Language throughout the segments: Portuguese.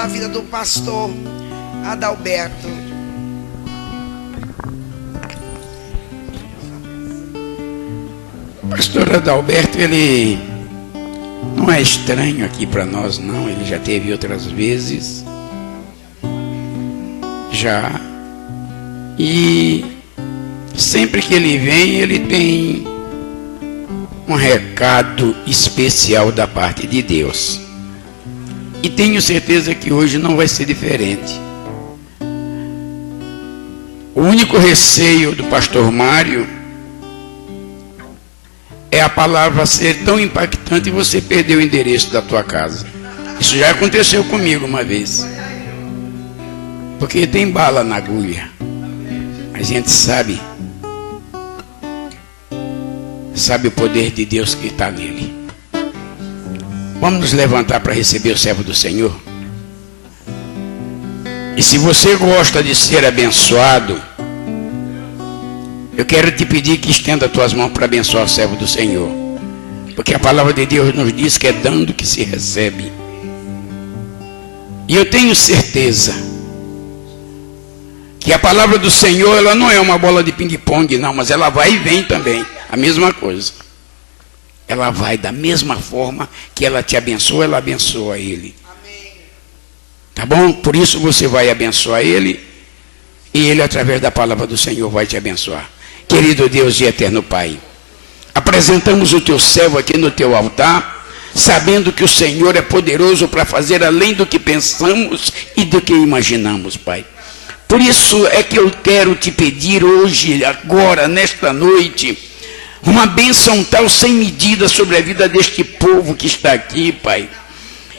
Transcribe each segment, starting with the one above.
pela vida do pastor Adalberto. O pastor Adalberto, ele não é estranho aqui para nós, não. Ele já teve outras vezes. Já. E sempre que ele vem, ele tem um recado especial da parte de Deus. E tenho certeza que hoje não vai ser diferente. O único receio do pastor Mário é a palavra ser tão impactante e você perder o endereço da tua casa. Isso já aconteceu comigo uma vez. Porque tem bala na agulha. A gente sabe o poder de Deus que está nele. Vamos nos levantar para receber o servo do Senhor. E se você gosta de ser abençoado, eu quero te pedir que estenda as tuas mãos para abençoar o servo do Senhor. Porque a palavra de Deus nos diz que é dando que se recebe. E eu tenho certeza que a palavra do Senhor, ela não é uma bola de ping-pong, não, mas ela vai e vem também. A mesma coisa. Ela vai da mesma forma que ela te abençoa, ela abençoa ele. Amém. Tá bom? Por isso você vai abençoar ele, e ele, através da palavra do Senhor, vai te abençoar. Querido Deus e eterno Pai, apresentamos o teu servo aqui no teu altar, sabendo que o Senhor é poderoso para fazer além do que pensamos e do que imaginamos, Pai. Por isso é que eu quero te pedir hoje, agora, nesta noite, uma bênção tal sem medida sobre a vida deste povo que está aqui, Pai.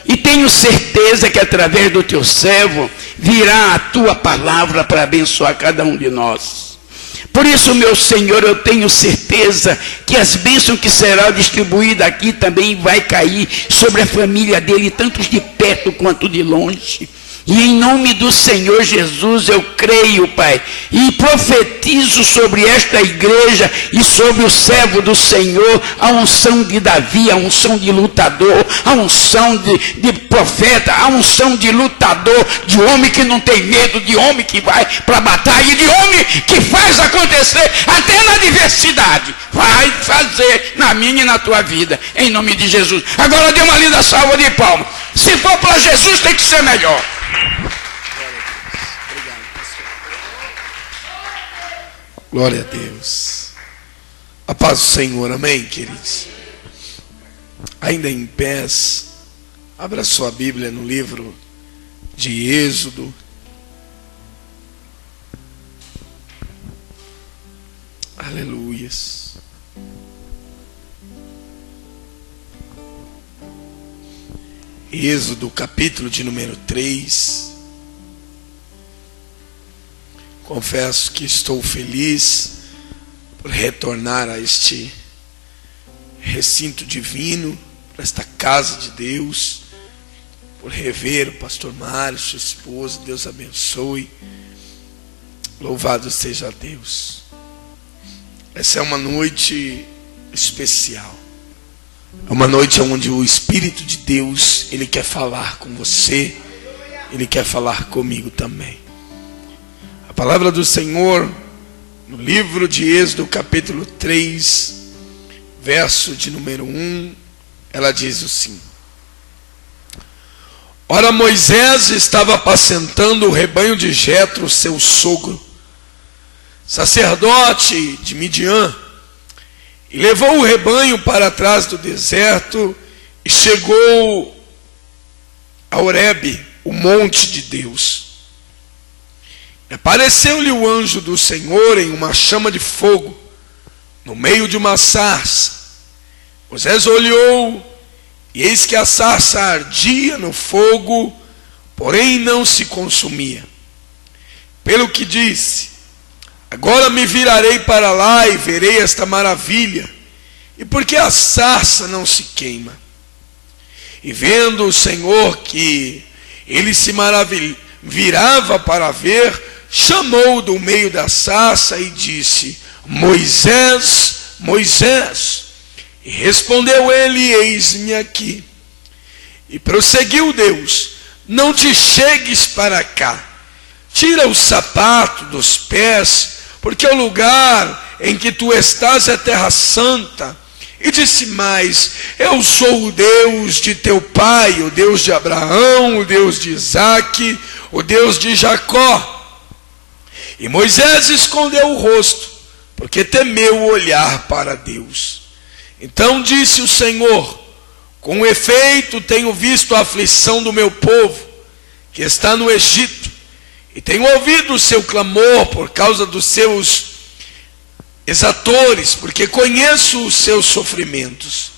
E tenho certeza que através do teu servo virá a tua palavra para abençoar cada um de nós. Por isso, meu Senhor, eu tenho certeza que as bênçãos que será distribuída aqui também vai cair sobre a família dele, tanto de perto quanto de longe. E em nome do Senhor Jesus eu creio, Pai, e profetizo sobre esta igreja e sobre o servo do Senhor a unção de Davi, a unção de lutador, a unção de profeta, a unção de lutador, de homem que não tem medo, de homem que vai para a batalha, de homem que faz acontecer até na adversidade. Vai fazer na minha e na tua vida, em nome de Jesus. Agora dê uma linda salva de palmas. Se for para Jesus, tem que ser melhor. Glória a Deus. A paz do Senhor, amém, queridos? Ainda em pés, abra sua Bíblia no livro de Êxodo. Aleluias. Êxodo, capítulo de número 3. Confesso que estou feliz por retornar a este recinto divino, para esta casa de Deus, por rever o pastor Mário, sua esposa. Deus abençoe. Louvado seja Deus. Essa é uma noite especial. É uma noite onde o Espírito de Deus, Ele quer falar com você, Ele quer falar comigo também. A palavra do Senhor, no livro de Êxodo, capítulo 3, verso de número 1, ela diz assim: Ora, Moisés estava apacentando o rebanho de Jetro, seu sogro, sacerdote de Midian, e levou o rebanho para trás do deserto e chegou a Horebe, o monte de Deus. Apareceu-lhe o anjo do Senhor em uma chama de fogo, no meio de uma sarça. Moisés olhou, e eis que a sarça ardia no fogo, porém não se consumia. Pelo que disse: Agora me virarei para lá e verei esta maravilha, e por que a sarça não se queima? E vendo o Senhor que ele se virava para ver, chamou do meio da sarça e disse: Moisés, Moisés. E respondeu ele: Eis-me aqui. E prosseguiu Deus: não te chegues para cá. Tira o sapato dos pés, porque o lugar em que tu estás é terra santa. E disse mais: eu sou o Deus de teu pai, o Deus de Abraão, o Deus de Isaque, o Deus de Jacó. E Moisés escondeu o rosto, porque temeu olhar para Deus. Então disse o Senhor: com efeito tenho visto a aflição do meu povo, que está no Egito, e tenho ouvido o seu clamor por causa dos seus exatores, porque conheço os seus sofrimentos.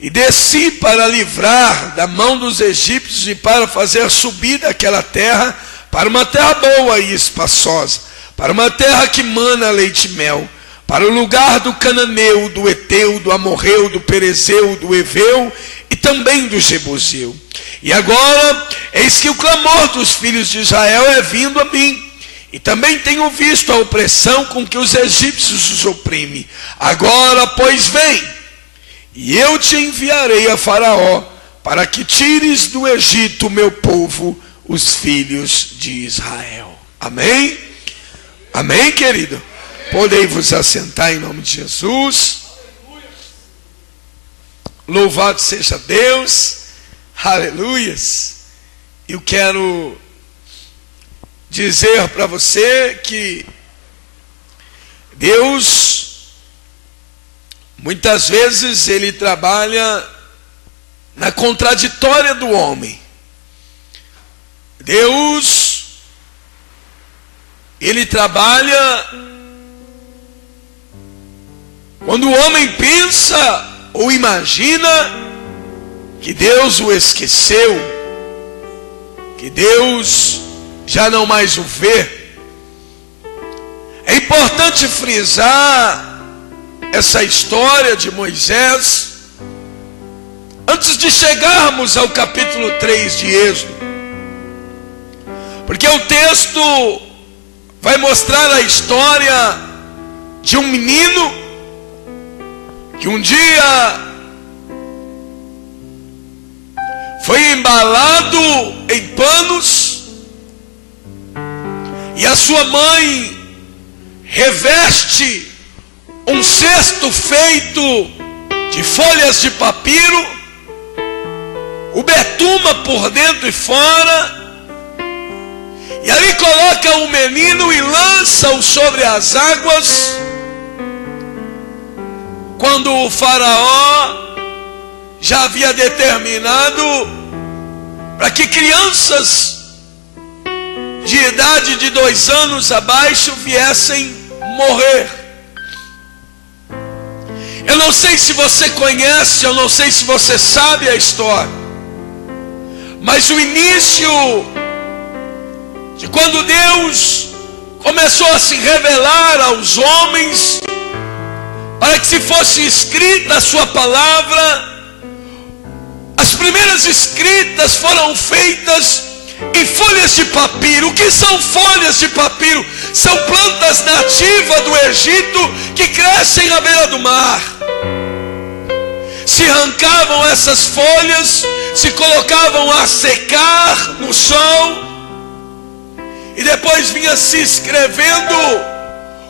E desci para livrar da mão dos egípcios e para fazer subir daquela terra para uma terra boa e espaçosa, para uma terra que mana leite e mel, para o lugar do cananeu, do eteu, do amorreu, do perezeu, do eveu e também do jebuseu. E agora, eis que o clamor dos filhos de Israel é vindo a mim, e também tenho visto a opressão com que os egípcios os oprimem. Agora, pois, vem, e eu te enviarei a Faraó, para que tires do Egito o meu povo, os filhos de Israel. Amém? Amém, querido? Podei vos assentar em nome de Jesus. Louvado seja Deus. Aleluias. Eu quero dizer para você que Deus, muitas vezes, Ele trabalha na contraditória do homem. Deus, Ele trabalha quando o homem pensa ou imagina que Deus o esqueceu, que Deus já não mais o vê. É importante frisar essa história de Moisés antes de chegarmos ao capítulo 3 de Êxodo, porque o texto vai mostrar a história de um menino que um dia foi embalado em panos, e a sua mãe reveste um cesto feito de folhas de papiro, o betuma por dentro e fora, e ali coloca o menino e lança-o sobre as águas. Quando o Faraó já havia determinado para que crianças de idade de 2 anos abaixo viessem morrer. Eu não sei se você conhece, eu não sei se você sabe a história, mas o início de quando Deus começou a se revelar aos homens, para que se fosse escrita a sua palavra, as primeiras escritas foram feitas em folhas de papiro. O que são folhas de papiro? São plantas nativas do Egito que crescem à beira do mar. Se arrancavam essas folhas, se colocavam a secar no sol, e depois vinha se escrevendo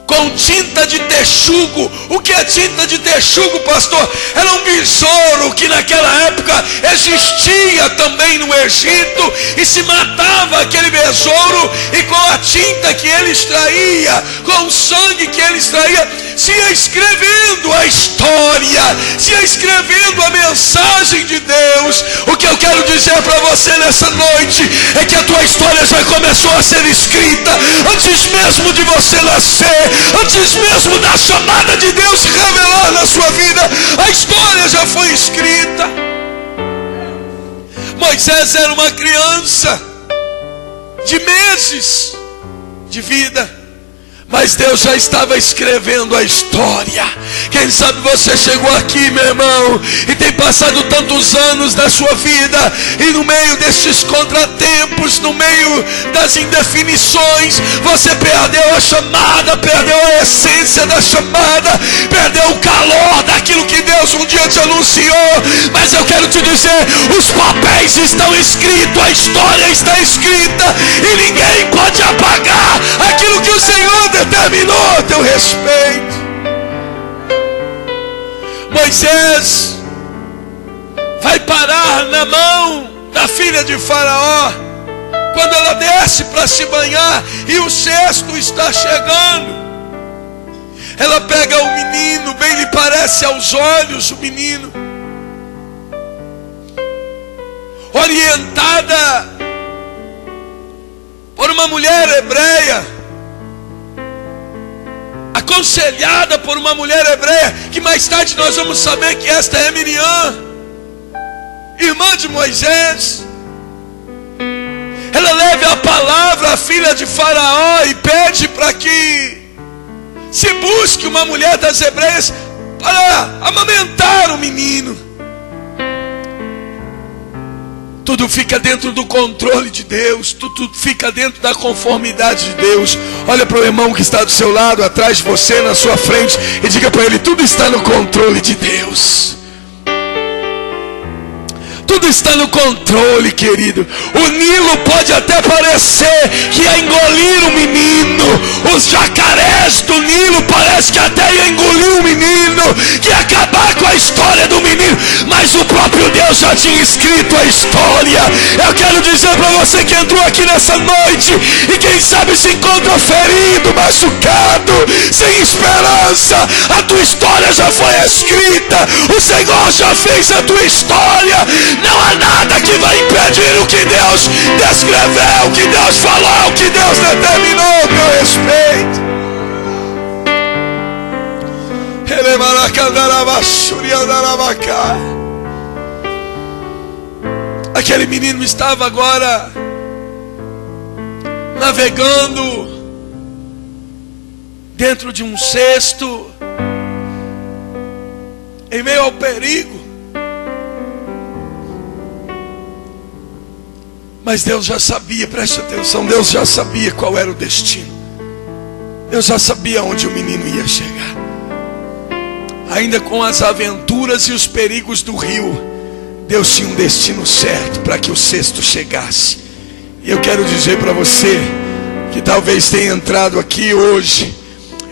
com tinta de texugo. O que é tinta de texugo, pastor? Era um besouro que naquela época existia também no Egito, e se matava aquele besouro, e com a tinta que ele extraía, com o sangue que ele extraía, se ia escrevendo a história, se ia escrevendo a mensagem de Deus. O que eu quero dizer para você nessa noite é que a tua história já começou a ser escrita antes mesmo de você nascer, antes mesmo da chamada de Deus se revelar na sua vida. A história já foi escrita. Moisés era uma criança de meses de vida, Mas Deus já estava escrevendo a história. Quem sabe você chegou aqui, meu irmão, e tem passado tantos anos da sua vida, e no meio destes contratempos, no meio das indefinições, você perdeu a chamada, perdeu a essência da chamada, perdeu o calor daquilo que Deus um dia te anunciou. Mas eu quero te dizer, os papéis estão escritos, a história está escrita, e ninguém pode apagar aquilo que o Senhor determinou a teu respeito. Moisés vai parar na mão da filha de Faraó quando ela desce para se banhar e o cesto está chegando. Ela pega o menino, bem lhe parece aos olhos o menino, orientada por uma mulher hebreia, aconselhada por uma mulher hebreia, que mais tarde nós vamos saber que esta é Miriam, irmã de Moisés. Ela leva a palavra à filha de Faraó e pede para que se busque uma mulher das hebreias para amamentar o menino. Tudo fica dentro do controle de Deus, tudo fica dentro da conformidade de Deus. Olha para o irmão que está do seu lado, atrás de você, na sua frente, e diga para ele: tudo está no controle de Deus. Tudo está no controle, querido. O Nilo pode até parecer que ia engolir o menino. Os jacarés do Nilo parece que até ia engolir o menino, que ia acabar com a história do menino. Mas o próprio Deus já tinha escrito a história. Eu quero dizer para você que entrou aqui nessa noite e quem sabe se encontra ferido, machucado, sem esperança. A tua história já foi escrita. O Senhor já fez a tua história. Não há nada que vai impedir o que Deus descreveu, o que Deus falou, o que Deus determinou a teu respeito. Aquele menino estava agora navegando dentro de um cesto, em meio ao perigo. Mas Deus já sabia, preste atenção, Deus já sabia qual era o destino. Deus já sabia onde o menino ia chegar. Ainda com as aventuras e os perigos do rio, Deus tinha um destino certo para que o cesto chegasse. E eu quero dizer para você que talvez tenha entrado aqui hoje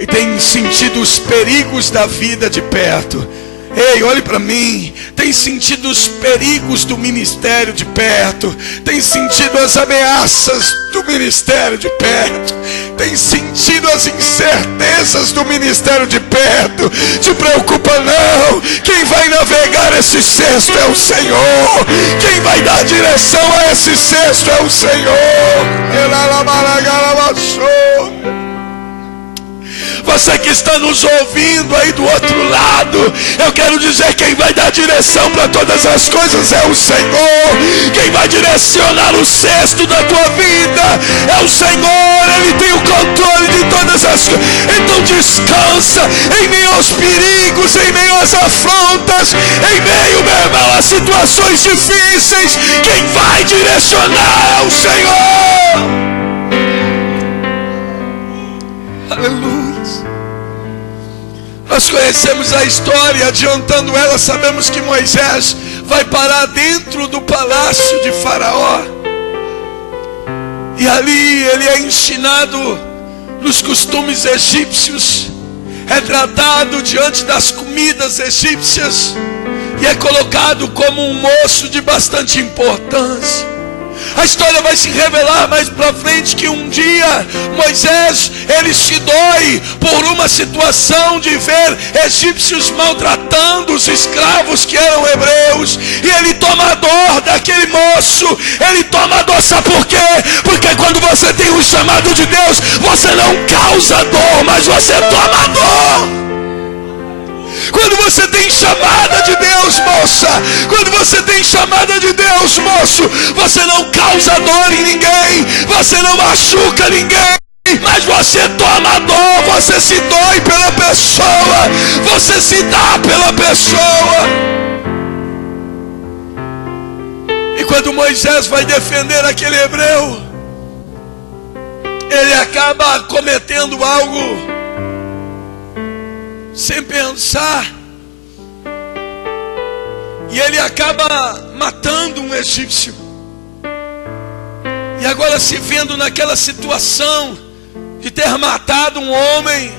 e tenha sentido os perigos da vida de perto. Ei, olhe para mim. Tem sentido os perigos do ministério de perto. Tem sentido as ameaças do ministério de perto. Tem sentido as incertezas do ministério de perto. Te preocupa não. Quem vai navegar esse cesto é o Senhor. Quem vai dar direção a esse cesto é o Senhor. Você que está nos ouvindo aí do outro lado, eu quero dizer, quem vai dar direção para todas as coisas é o Senhor. Quem vai direcionar o cesto da tua vida é o Senhor. Ele tem o controle de todas as coisas. Então descansa em meio aos perigos, em meio às afrontas, em meio, meu irmão, a situações difíceis. Quem vai direcionar é o Senhor. Aleluia. Nós conhecemos a história, adiantando ela, sabemos que Moisés vai parar dentro do palácio de Faraó. E ali ele é ensinado nos costumes egípcios, é tratado diante das comidas egípcias e é colocado como um moço de bastante importância. A história vai se revelar mais para frente que um dia Moisés, ele se dói por uma situação de ver egípcios maltratando os escravos que eram hebreus, e ele toma dor daquele moço. Ele toma dor, sabe por quê? Porque quando você tem um chamado de Deus, você não causa dor, mas você toma dor. Quando você tem chamada de Deus, moça, quando você tem chamada de Deus, moço, você não causa dor em ninguém, você não machuca ninguém, Mas você toma dor, você se dói pela pessoa, você se dá pela pessoa. E quando Moisés vai defender aquele hebreu, ele acaba cometendo algo sem pensar. E ele acaba matando um egípcio. E agora se vendo naquela situação de ter matado um homem,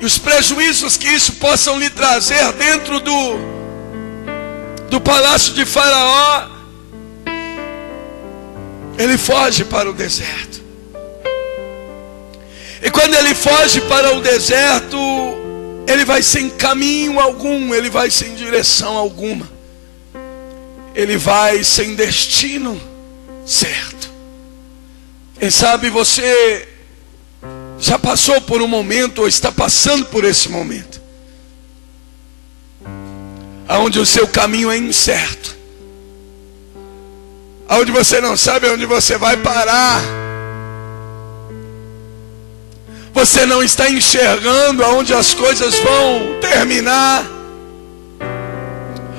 e os prejuízos que isso possam lhe trazer dentro do palácio de Faraó, ele foge para o deserto. E quando ele foge para o deserto, ele vai sem caminho algum, ele vai sem direção alguma, ele vai sem destino certo. Quem sabe você já passou por um momento, ou está passando por esse momento, onde o seu caminho é incerto, onde você não sabe onde você vai parar, você não está enxergando aonde as coisas vão terminar.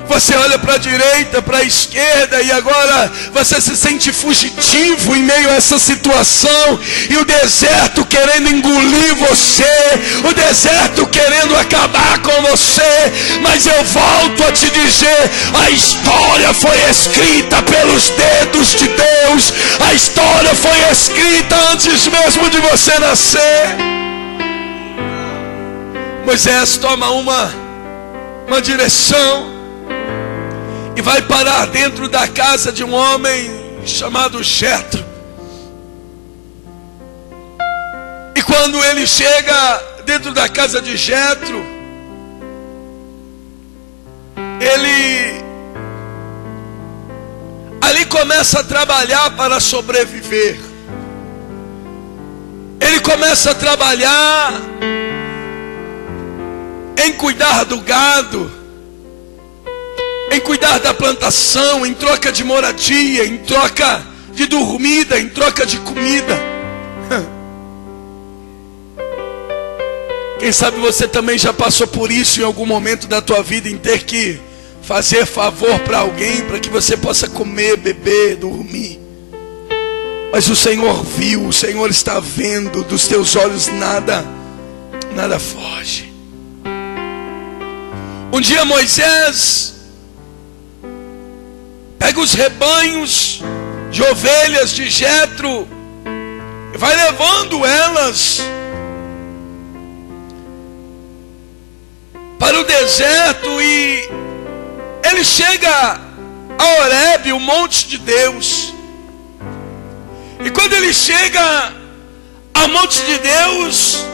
Você olha para a direita, para a esquerda, e agora você se sente fugitivo em meio a essa situação, e o deserto querendo engolir você, o deserto querendo acabar com você. Mas eu volto a te dizer, a história foi escrita pelos dedos de Deus, a história foi escrita antes mesmo de você nascer. Moisés toma uma direção e vai parar dentro da casa de um homem chamado Jetro. E quando ele chega dentro da casa de Jetro, ele ali começa a trabalhar para sobreviver. Ele começa a trabalhar em cuidar do gado, em cuidar da plantação, em troca de moradia, em troca de dormida, em troca de comida. Quem sabe você também já passou por isso em algum momento da tua vida, em ter que fazer favor para alguém, para que você possa comer, beber, dormir. Mas o Senhor viu, o Senhor está vendo, dos teus olhos nada foge. Um dia Moisés pega os rebanhos de ovelhas de Jetro e vai levando elas para o deserto, e ele chega a Horebe, o monte de Deus. E quando ele chega ao monte de Deus,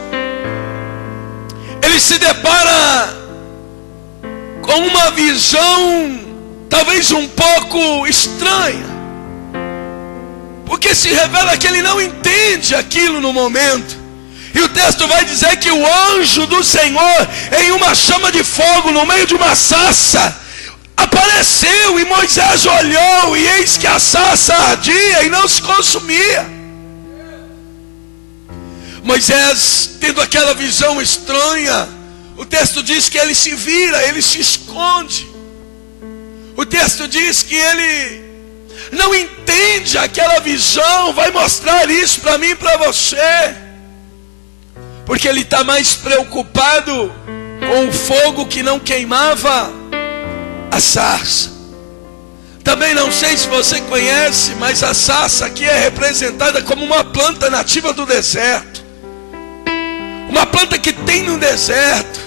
ele se depara com uma visão talvez um pouco estranha, porque se revela que ele não entende aquilo no momento. E o texto vai dizer que o anjo do Senhor, em uma chama de fogo no meio de uma sarça, apareceu, e Moisés olhou, e eis que a sarça ardia e não se consumia. Moisés, tendo aquela visão estranha, o texto diz que ele se vira, ele se esconde. O texto diz que ele não entende aquela visão. Vai mostrar isso para mim e para você, porque ele está mais preocupado com o fogo que não queimava a sarça. Também não sei se você conhece, mas a sarça aqui é representada como uma planta nativa do deserto, uma planta que tem no deserto.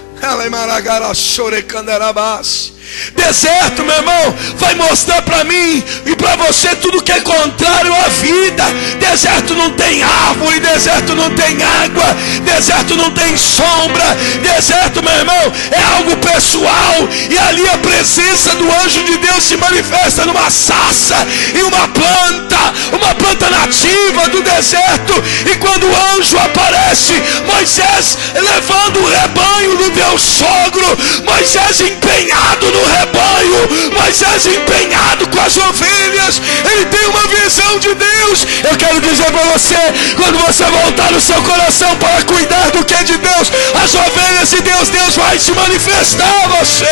Deserto, meu irmão, vai mostrar para mim e para você tudo que é contrário à vida. Deserto não tem árvore, deserto não tem água, deserto não tem sombra. Deserto, meu irmão, é algo pessoal, e ali a presença do anjo de Deus se manifesta numa sarça e uma planta nativa do deserto. E quando o anjo aparece, Moisés levando o rebanho do teu sogro, Moisés empenhado no rebanho, Moisés empenhado com as ovelhas, ele tem uma visão de Deus. Eu quero dizer para você, quando você voltar o seu coração para cuidar do que é de Deus, as ovelhas de Deus, Deus vai se manifestar a você.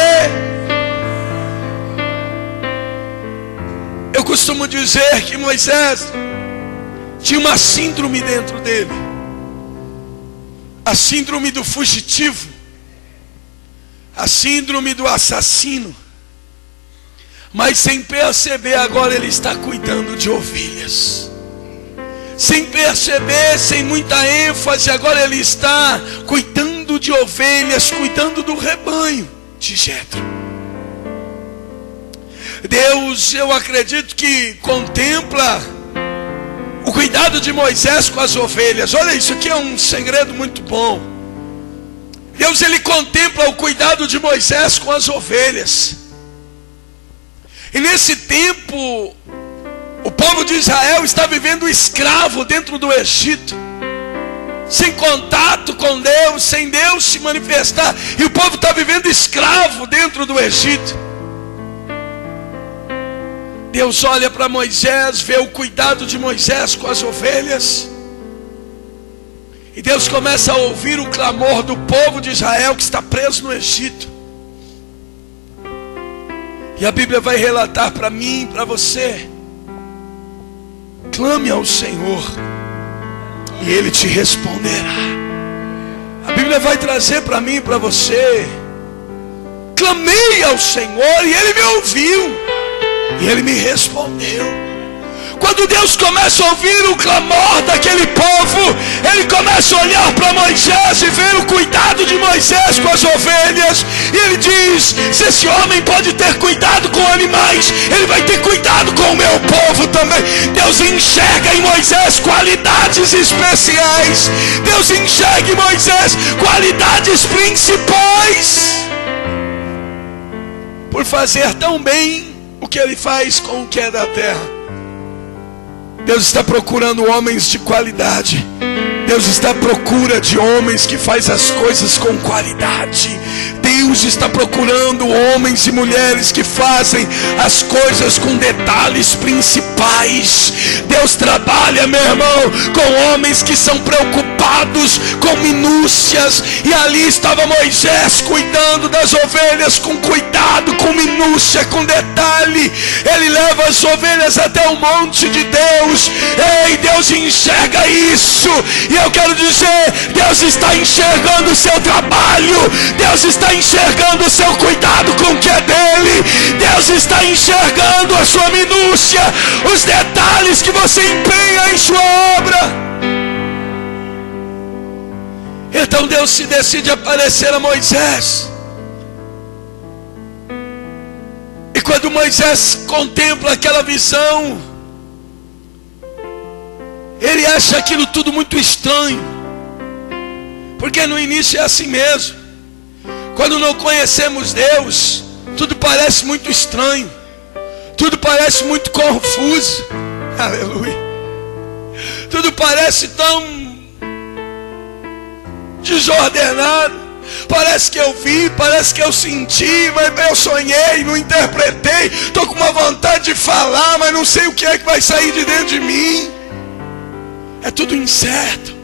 Eu costumo dizer que Moisés tinha uma síndrome dentro dele, a síndrome do fugitivo, a síndrome do assassino. Mas sem perceber, agora ele está cuidando de ovelhas. Sem perceber, sem muita ênfase, agora ele está cuidando de ovelhas, cuidando do rebanho de Jetro. Deus, eu acredito que contempla o cuidado de Moisés com as ovelhas. Olha, isso aqui é um segredo muito bom. Deus, ele contempla o cuidado de Moisés com as ovelhas. E nesse tempo, o povo de Israel está vivendo escravo dentro do Egito, sem contato com Deus, sem Deus se manifestar. E o povo está vivendo escravo dentro do Egito. Deus olha para Moisés, vê o cuidado de Moisés com as ovelhas. E Deus começa a ouvir o clamor do povo de Israel que está preso no Egito. E a Bíblia vai relatar para mim e para você: clame ao Senhor e Ele te responderá. A Bíblia vai trazer para mim e para você: clamei ao Senhor e Ele me ouviu e Ele me respondeu. Quando Deus começa a ouvir o clamor daquele povo, Ele começa a olhar para Moisés e ver o cuidado de Moisés com as ovelhas. E Ele diz: se esse homem pode ter cuidado com animais, Ele vai ter cuidado com o meu povo também. Deus enxerga em Moisés qualidades especiais. Deus enxerga em Moisés qualidades principais, por fazer tão bem o que Ele faz com o que é da terra. Deus está procurando homens de qualidade. Deus está à procura de homens que fazem as coisas com qualidade. Deus está procurando homens e mulheres que fazem as coisas com detalhes principais. Deus trabalha, meu irmão, com homens que são preocupados com minúcias. E ali estava Moisés cuidando das ovelhas com cuidado, com minúcia, com detalhe. Ele leva as ovelhas até o monte de Deus. Ei, Deus enxerga isso. E eu quero dizer, Deus está enxergando o seu trabalho. Deus está enxergando o seu cuidado com o que é dele. Deus está enxergando a sua minúcia, os detalhes que você empenha em sua obra. Então Deus se decide aparecer a Moisés. E quando Moisés contempla aquela visão, ele acha aquilo tudo muito estranho, porque no início é assim mesmo. Quando não conhecemos Deus, tudo parece muito estranho, tudo parece muito confuso. Aleluia. Tudo parece tão desordenado. Parece que eu vi, parece que eu senti, mas eu sonhei, não interpretei. Estou com uma vontade de falar, mas não sei o que é que vai sair de dentro de mim. É tudo incerto.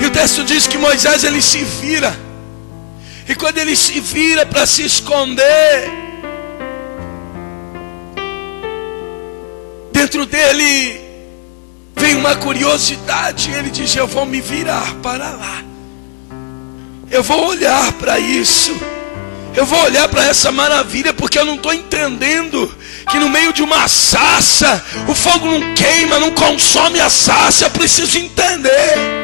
E o texto diz que Moisés, ele se vira. E quando ele se vira para se esconder, dentro dele vem uma curiosidade. Ele diz: eu vou me virar para lá. Eu vou olhar para isso. Eu vou olhar para essa maravilha, porque eu não estou entendendo que no meio de uma sarça, o fogo não queima, não consome a sarça. Eu preciso entender.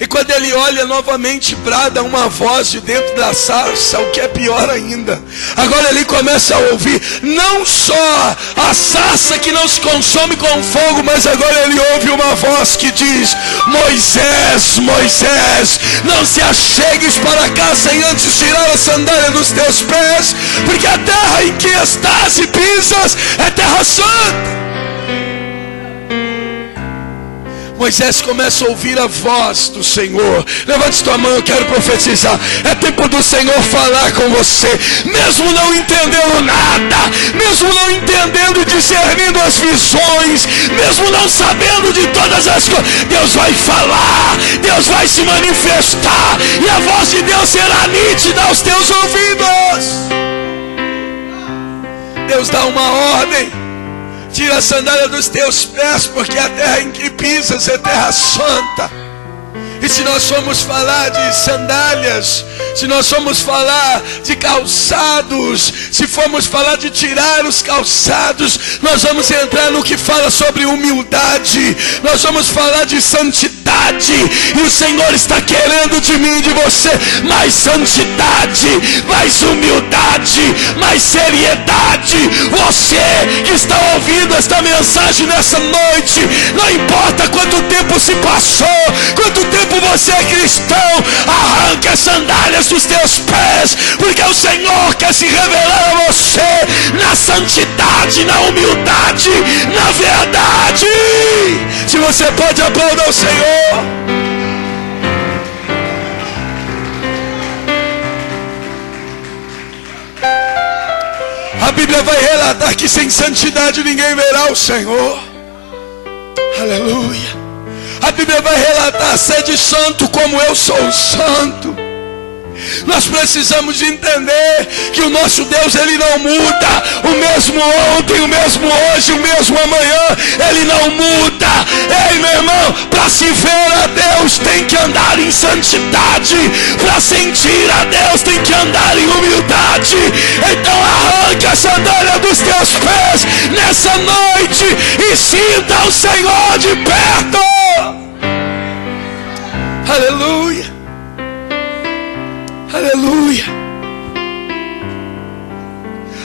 E quando ele olha novamente, brada uma voz de dentro da sarça, o que é pior ainda. Agora ele começa a ouvir não só a sarça que não se consome com fogo, mas agora ele ouve uma voz que diz: Moisés, Moisés, não se achegues para cá sem antes tirar a sandália dos teus pés, porque a terra em que estás e pisas é terra santa. Moisés começa a ouvir a voz do Senhor. Levante tua mão, eu quero profetizar. É tempo do Senhor falar com você. Mesmo não entendendo nada, mesmo não entendendo e discernindo as visões, mesmo não sabendo de todas as coisas, Deus vai falar, Deus vai se manifestar, e a voz de Deus será nítida aos teus ouvidos. Deus dá uma ordem: tira a sandália dos teus pés, porque a terra em que pisas é terra santa. E se nós formos falar de sandálias, se nós formos falar de calçados, se formos falar de tirar os calçados, nós vamos entrar no que fala sobre humildade, nós vamos falar de santidade. E o Senhor está querendo de mim e de você mais santidade, mais humildade, mais seriedade. Você que está ouvindo esta mensagem nessa noite, não importa quanto tempo se passou, quanto tempo você é cristão, arranque as sandálias dos teus pés, porque o Senhor quer se revelar a você na santidade, na humildade, na verdade. Se você pode aplaudir o Senhor. A Bíblia vai relatar que sem santidade ninguém verá o Senhor. Aleluia. A Bíblia vai relatar: sede santo como eu sou santo. Nós precisamos de entender que o nosso Deus, Ele não muda. O mesmo ontem, o mesmo hoje, o mesmo amanhã, Ele não muda. Ei, meu irmão, para se ver a Deus tem que andar em santidade, para sentir a Deus tem que andar em humildade. Então arranque a sandália dos teus pés nessa noite e sinta o Senhor de perto. Aleluia. Aleluia.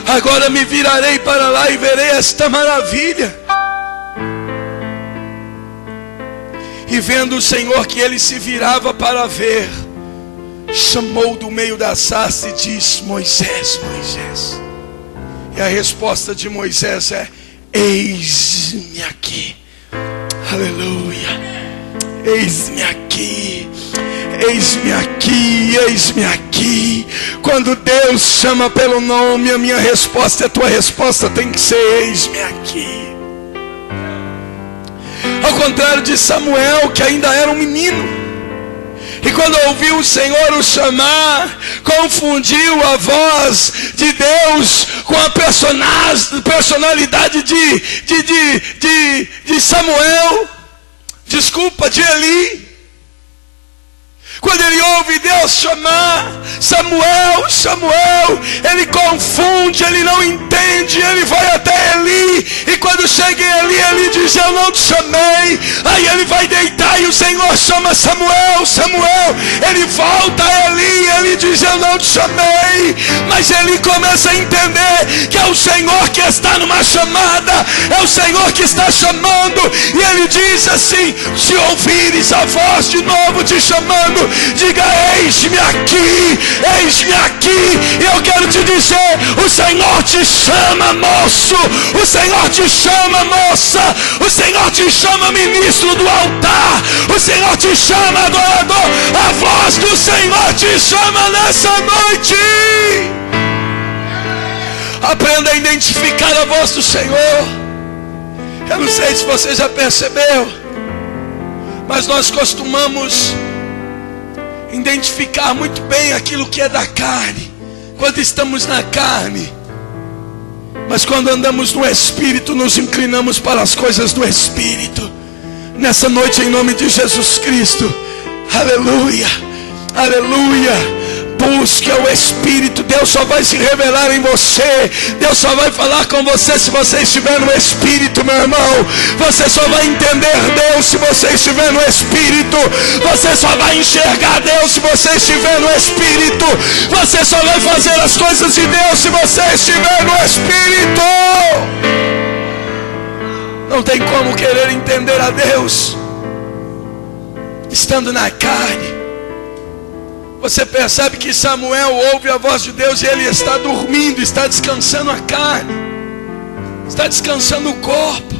Agora me virarei para lá e verei esta maravilha. E vendo o Senhor que ele se virava para ver, chamou do meio da sarça e disse: Moisés, Moisés. E a resposta de Moisés é: eis-me aqui. Aleluia. Eis-me aqui. Eis-me aqui, eis-me aqui. Quando Deus chama pelo nome, a minha resposta, a tua resposta tem que ser: eis-me aqui. Ao contrário de Samuel, que ainda era um menino, e quando ouviu o Senhor o chamar, confundiu a voz de Deus com a personalidade de Samuel, de Eli. Quando ele ouve Deus chamar: Samuel, Samuel, ele confunde, ele não entende, ele vai até Eli, e quando chega em Eli, ele diz: eu não te chamei. Aí ele vai deitar e o Senhor chama: Samuel, Samuel. Ele volta a Eli, ele diz: eu não te chamei. Mas ele começa a entender que é o Senhor que está numa chamada, é o Senhor que está chamando, e ele diz assim: se ouvires a voz de novo te chamando, diga: eis-me aqui, eis-me aqui. E eu quero te dizer: o Senhor te chama, moço, o Senhor te chama, moça, o Senhor te chama, ministro do altar, o Senhor te chama, adorador. A voz do Senhor te chama nessa noite. Aprenda a identificar a voz do Senhor. Eu não sei se você já percebeu, mas nós costumamos identificar muito bem aquilo que é da carne quando estamos na carne, mas quando andamos no Espírito, nos inclinamos para as coisas do Espírito. Nessa noite, em nome de Jesus Cristo, aleluia, aleluia, busque o Espírito. Deus só vai se revelar em você, Deus só vai falar com você se você estiver no Espírito, meu irmão. Você só vai entender Deus se você estiver no Espírito. Você só vai enxergar Deus se você estiver no Espírito. Você só vai fazer as coisas de Deus se você estiver no Espírito. Não tem como querer entender a Deus estando na carne. Você percebe que Samuel ouve a voz de Deus e ele está dormindo, está descansando a carne, está descansando o corpo.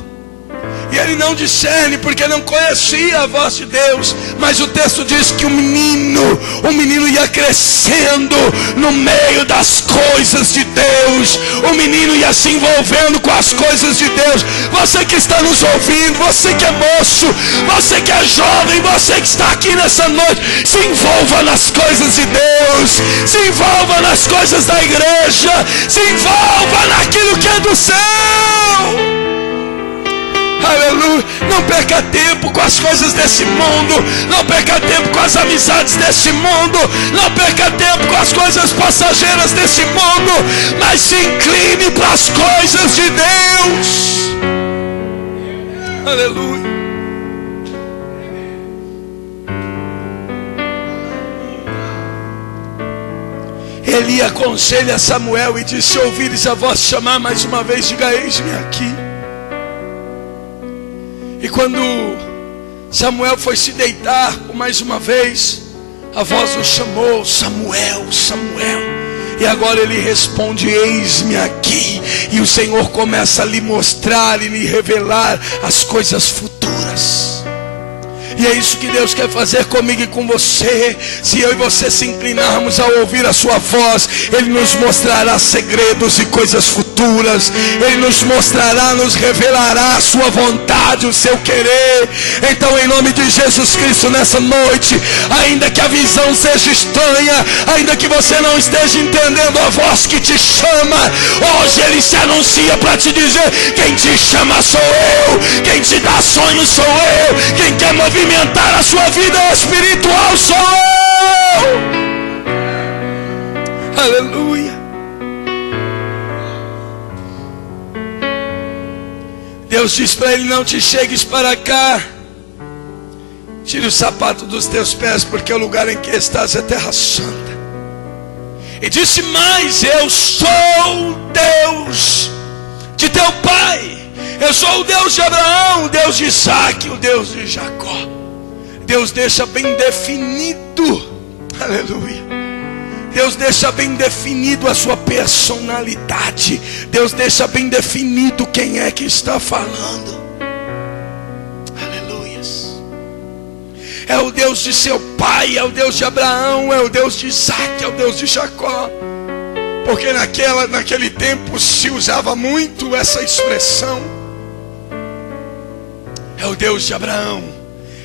E ele não discerne porque não conhecia a voz de Deus. Mas o texto diz que o menino ia crescendo no meio das coisas de Deus. O menino ia se envolvendo com as coisas de Deus. Você que está nos ouvindo, você que é moço, você que é jovem, você que está aqui nessa noite, se envolva nas coisas de Deus, se envolva nas coisas da igreja, se envolva naquilo que é do céu. Aleluia. Não perca tempo com as coisas desse mundo. Não perca tempo com as amizades desse mundo. Não perca tempo com as coisas passageiras desse mundo. Mas se incline para as coisas de Deus. Aleluia. Eli aconselha Samuel e disse: se ouvires a voz chamar mais uma vez, diga: eis-me aqui. E quando Samuel foi se deitar por mais uma vez, a voz o chamou: Samuel, Samuel. E agora ele responde: eis-me aqui. E o Senhor começa a lhe mostrar e lhe revelar as coisas futuras. E é isso que Deus quer fazer comigo e com você. Se eu e você se inclinarmos ao ouvir a sua voz, Ele nos mostrará segredos e coisas futuras. Ele nos mostrará, nos revelará a sua vontade, o seu querer. Então, em nome de Jesus Cristo, nessa noite, ainda que a visão seja estranha, ainda que você não esteja entendendo a voz que te chama, hoje Ele se anuncia para te dizer: quem te chama sou eu, quem te dá sonhos sou eu, quem quer movimentar a sua vida espiritual sou eu. Aleluia. Deus diz para ele: não te chegues para cá, tire o sapato dos teus pés, porque o lugar em que estás é terra santa. E disse mais: eu sou Deus de teu pai, eu sou o Deus de Abraão, o Deus de Isaac, o Deus de Jacó. Deus deixa bem definido, aleluia. Deus deixa bem definido a sua personalidade. Deus deixa bem definido quem é que está falando. Aleluias. É o Deus de seu pai, é o Deus de Abraão, é o Deus de Isaac, é o Deus de Jacó. Porque naquele tempo se usava muito essa expressão. É o Deus de Abraão,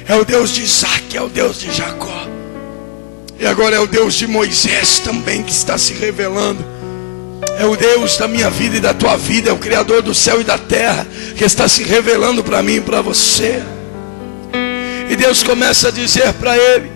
é o Deus de Isaac, é o Deus de Jacó. E agora é o Deus de Moisés também que está se revelando. É o Deus da minha vida e da tua vida. É o Criador do céu e da terra que está se revelando para mim e para você. E Deus começa a dizer para ele: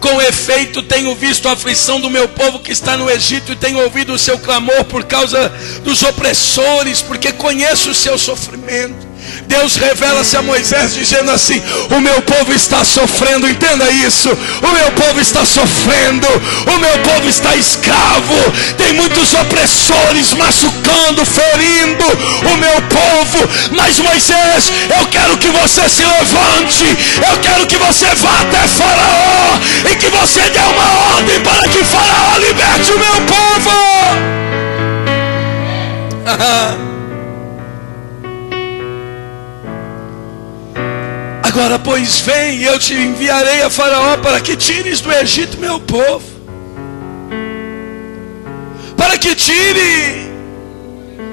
com efeito tenho visto a aflição do meu povo que está no Egito, e tenho ouvido o seu clamor por causa dos opressores, porque conheço o seu sofrimento. Deus revela-se a Moisés dizendo assim: o meu povo está sofrendo, entenda isso. O meu povo está sofrendo, o meu povo está escravo. Tem muitos opressores machucando, ferindo o meu povo. Mas Moisés, eu quero que você se levante, eu quero que você vá até Faraó e que você dê uma ordem para que Faraó liberte o meu povo. Agora, pois, vem, eu te enviarei a Faraó para que tires do Egito meu povo, para que tire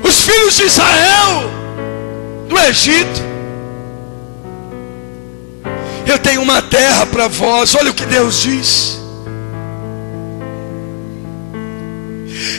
os filhos de Israel do Egito. Eu tenho uma terra para vós. Olha o que Deus diz: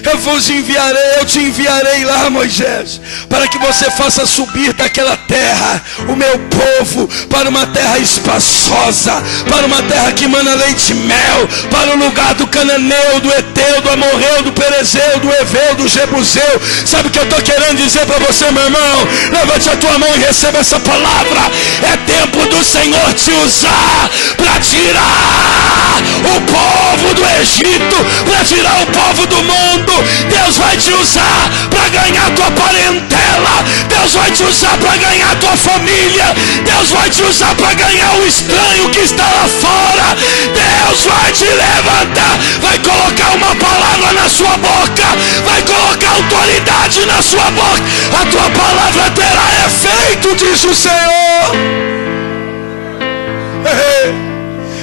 eu vos enviarei, eu te enviarei lá, Moisés, para que você faça subir daquela terra o meu povo para uma terra espaçosa, para uma terra que mana leite e mel, para o lugar do cananeu, do eteu, do amorreu, do perezeu, do eveu, do jebuseu. Sabe o que eu estou querendo dizer para você, meu irmão? Levante a tua mão e receba essa palavra. É tempo do Senhor te usar para tirar o povo do Egito, para tirar o povo do mundo. Deus vai te usar para ganhar tua parentela. Deus Deus vai te usar para ganhar a tua família. Deus vai te usar para ganhar o estranho que está lá fora. Deus vai te levantar, vai colocar uma palavra na sua boca, vai colocar autoridade na sua boca. A tua palavra terá efeito, diz o Senhor.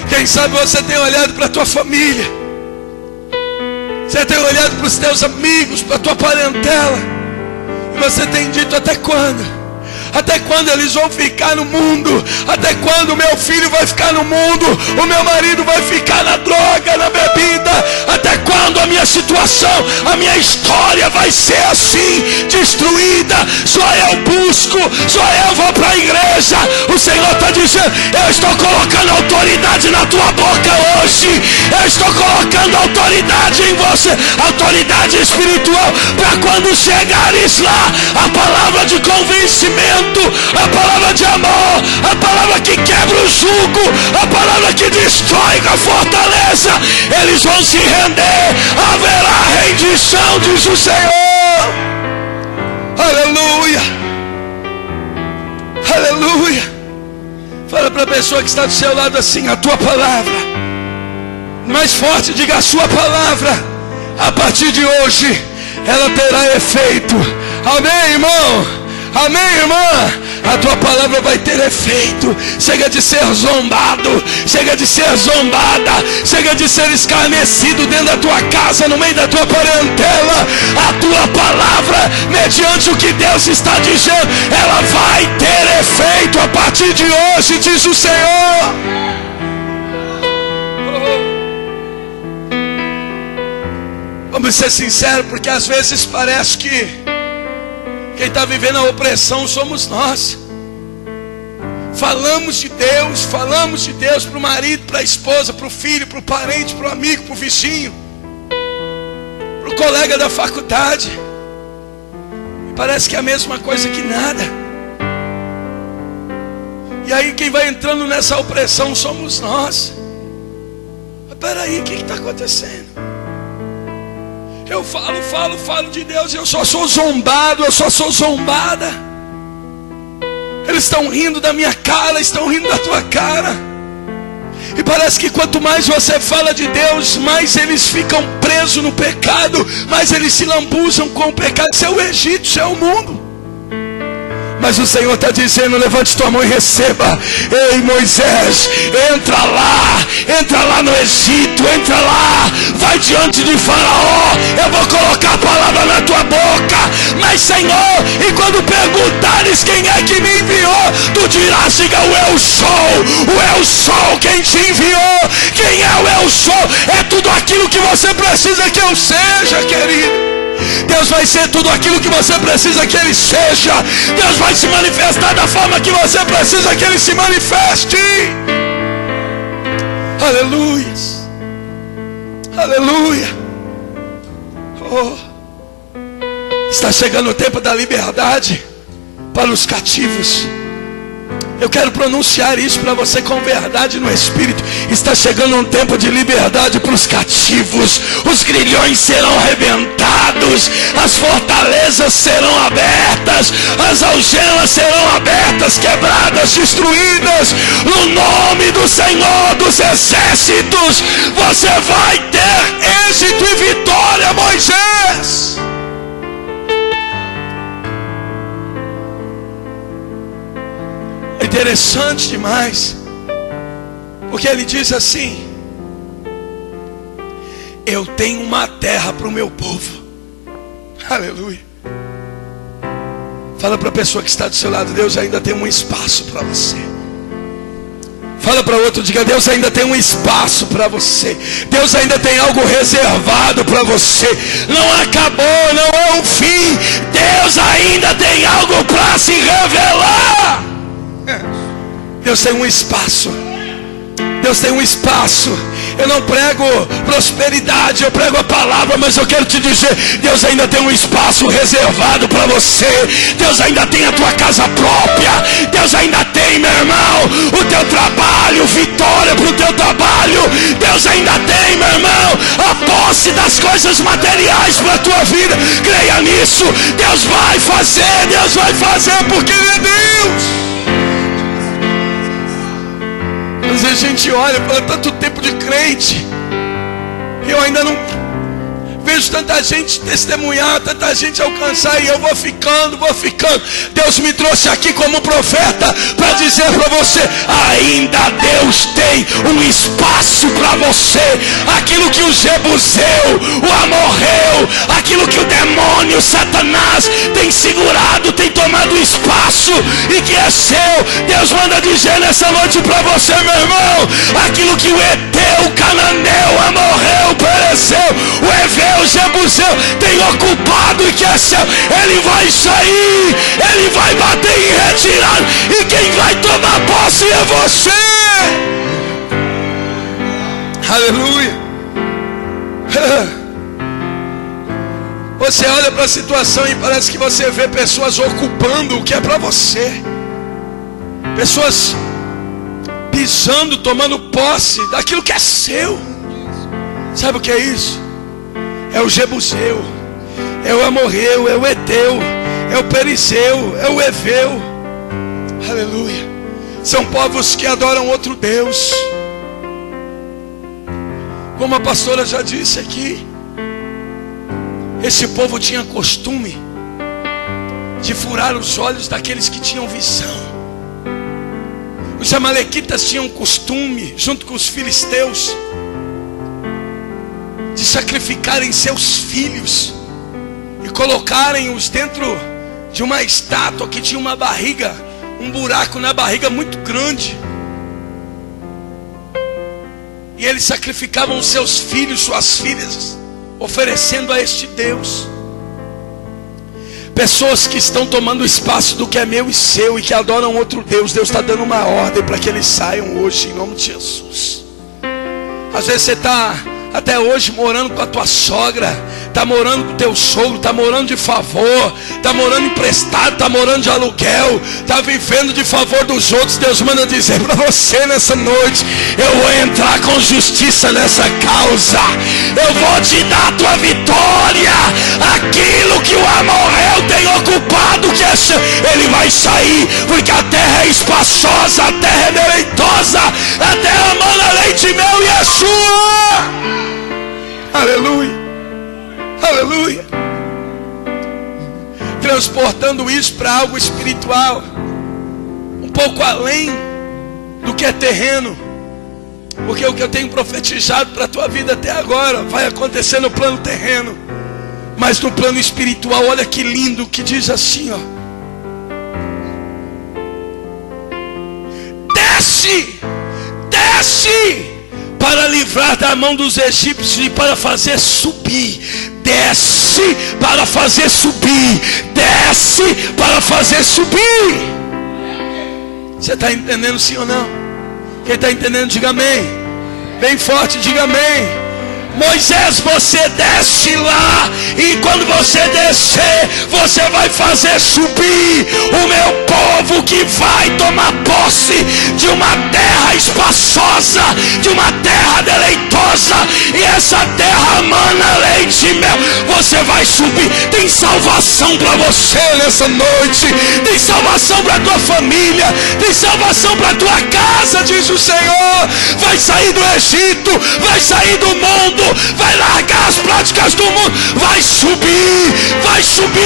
Quem sabe você tem olhado para a tua família, você tem olhado para os teus amigos, para a tua parentela, e você tem dito: até quando? Até quando eles vão ficar no mundo? Até quando o meu filho vai ficar no mundo? O meu marido vai ficar na droga, na bebida? Até quando a minha situação, a minha história vai ser assim, destruída? Só eu busco, só eu vou para a igreja. O Senhor está dizendo: eu estou colocando autoridade na tua boca hoje. Eu estou colocando autoridade em você, autoridade espiritual, para quando chegares lá, a palavra de convencimento, a palavra de amor, a palavra que quebra o jugo, a palavra que destrói a fortaleza, eles vão se render. Haverá rendição, diz o Senhor. Aleluia, aleluia. Fala para a pessoa que está do seu lado assim: a tua palavra, mais forte, diga: a sua palavra, a partir de hoje, ela terá efeito. Amém, irmão? Amém, irmã? A tua palavra vai ter efeito. Chega de ser zombado, chega de ser zombada, chega de ser escarnecido dentro da tua casa, no meio da tua parentela. A tua palavra, mediante o que Deus está dizendo, ela vai ter efeito a partir de hoje, diz o Senhor. Vamos ser sinceros, porque às vezes parece que quem está vivendo a opressão somos nós. Falamos de Deus para o marido, para a esposa, para o filho, para o parente, para o amigo, para o vizinho, para o colega da faculdade, e parece que é a mesma coisa que nada. E aí quem vai entrando nessa opressão somos nós. Mas peraí, o que está acontecendo? Eu falo de Deus, e eu só sou zombado, eu só sou zombada. Eles estão rindo da minha cara, estão rindo da tua cara. E parece que quanto mais você fala de Deus, mais eles ficam presos no pecado, mais eles se lambuzam com o pecado. Isso é o Egito, isso é o mundo. Mas o Senhor está dizendo: levante tua mão e receba. Ei, Moisés, entra lá no Egito, entra lá, vai diante de Faraó, eu vou colocar a palavra na tua boca. Mas Senhor, e quando perguntares quem é que me enviou, tu dirás: diga, o Eu Sou quem te enviou. Quem é o Eu Sou? É tudo aquilo que você precisa que eu seja, querido. Deus vai ser tudo aquilo que você precisa que Ele seja. Deus vai se manifestar da forma que você precisa que Ele se manifeste. Aleluia, aleluia. Oh, está chegando o tempo da liberdade para os cativos. Eu quero pronunciar isso para você com verdade no Espírito. Está chegando um tempo de liberdade para os cativos. Os grilhões serão arrebentados, as fortalezas serão abertas, as algemas serão abertas, quebradas, destruídas. No nome do Senhor dos Exércitos, você vai ter êxito e vitória, Moisés. É interessante demais, porque ele diz assim: eu tenho uma terra para o meu povo. Aleluia. Fala para a pessoa que está do seu lado: Deus ainda tem um espaço para você. Fala para outro, diga: Deus ainda tem um espaço para você. Deus ainda tem algo reservado para você. Não acabou, não é o fim. Deus ainda tem algo para se revelar. Deus tem um espaço. Deus tem um espaço. Eu não prego prosperidade, eu prego a palavra, mas eu quero te dizer, Deus ainda tem um espaço reservado para você. Deus ainda tem a tua casa própria. Deus ainda tem, meu irmão, o teu trabalho, vitória para o teu trabalho. Deus ainda tem, meu irmão, a posse das coisas materiais para a tua vida. Creia nisso. Deus vai fazer porque Ele é Deus. Às vezes a gente olha para tanto tempo de crente, e eu ainda não vejo tanta gente testemunhar, tanta gente alcançar, e eu vou ficando. Deus me trouxe aqui como profeta para dizer para você, ainda Deus tem um espaço para você. Aquilo que o Jebuseu, o Amorreu, aquilo que o demônio, Satanás tem segurado, tem tomado espaço e que é seu, Deus manda dizer nessa noite para você, meu irmão, aquilo que o Eteu, o Cananeu, o Amorreu, Pereceu, o Eveu, o Jebuseu tem ocupado e que é seu, ele vai sair, ele vai bater em retirada, e quem vai tomar posse é você. Aleluia. Você olha para a situação e parece que você vê pessoas ocupando o que é para você, pessoas pisando, tomando posse daquilo que é seu. Sabe o que é isso? É o Jebuseu, é o Amorreu, é o Eteu, é o Periceu, é o Eveu. Aleluia. São povos que adoram outro Deus. Como a pastora já disse aqui, esse povo tinha costume de furar os olhos daqueles que tinham visão. Os amalequitas tinham costume, junto com os filisteus, de sacrificarem seus filhos e colocarem-os dentro de uma estátua que tinha uma barriga, um buraco na barriga muito grande. E eles sacrificavam seus filhos, suas filhas, oferecendo a este Deus. Pessoas que estão tomando espaço do que é meu e seu e que adoram outro Deus, Deus está dando uma ordem para que eles saiam hoje, em nome de Jesus. Às vezes você está até hoje morando com a tua sogra, está morando com o teu sogro, está morando de favor, está morando emprestado, está morando de aluguel, está vivendo de favor dos outros. Deus manda dizer para você nessa noite, eu vou entrar com justiça nessa causa, eu vou te dar a tua vitória. Aquilo que o Amorreu tem ocupado, que é seu, ele vai sair, porque a terra é espaçosa, a terra é deleitosa, a terra mana leite e mel e é sua. Aleluia, aleluia. Transportando isso para algo espiritual, um pouco além do que é terreno, porque o que eu tenho profetizado para a tua vida até agora vai acontecer no plano terreno, mas no plano espiritual, olha que lindo, que diz assim, ó: desce para livrar da mão dos egípcios e para fazer subir. Desce para fazer subir. Desce para fazer subir. Você está entendendo, sim ou não? Quem está entendendo, diga amém. Bem forte, diga amém. Moisés, você desce lá, e quando você descer, você vai fazer subir o meu povo, que vai tomar posse de uma terra espaçosa, de uma terra deleitosa, e essa terra mana leite e mel. Você vai subir. Tem salvação para você nessa noite, tem salvação para tua família, tem salvação para tua casa, diz o Senhor. Vai sair do Egito, vai sair do mundo, vai largar as práticas do mundo, vai subir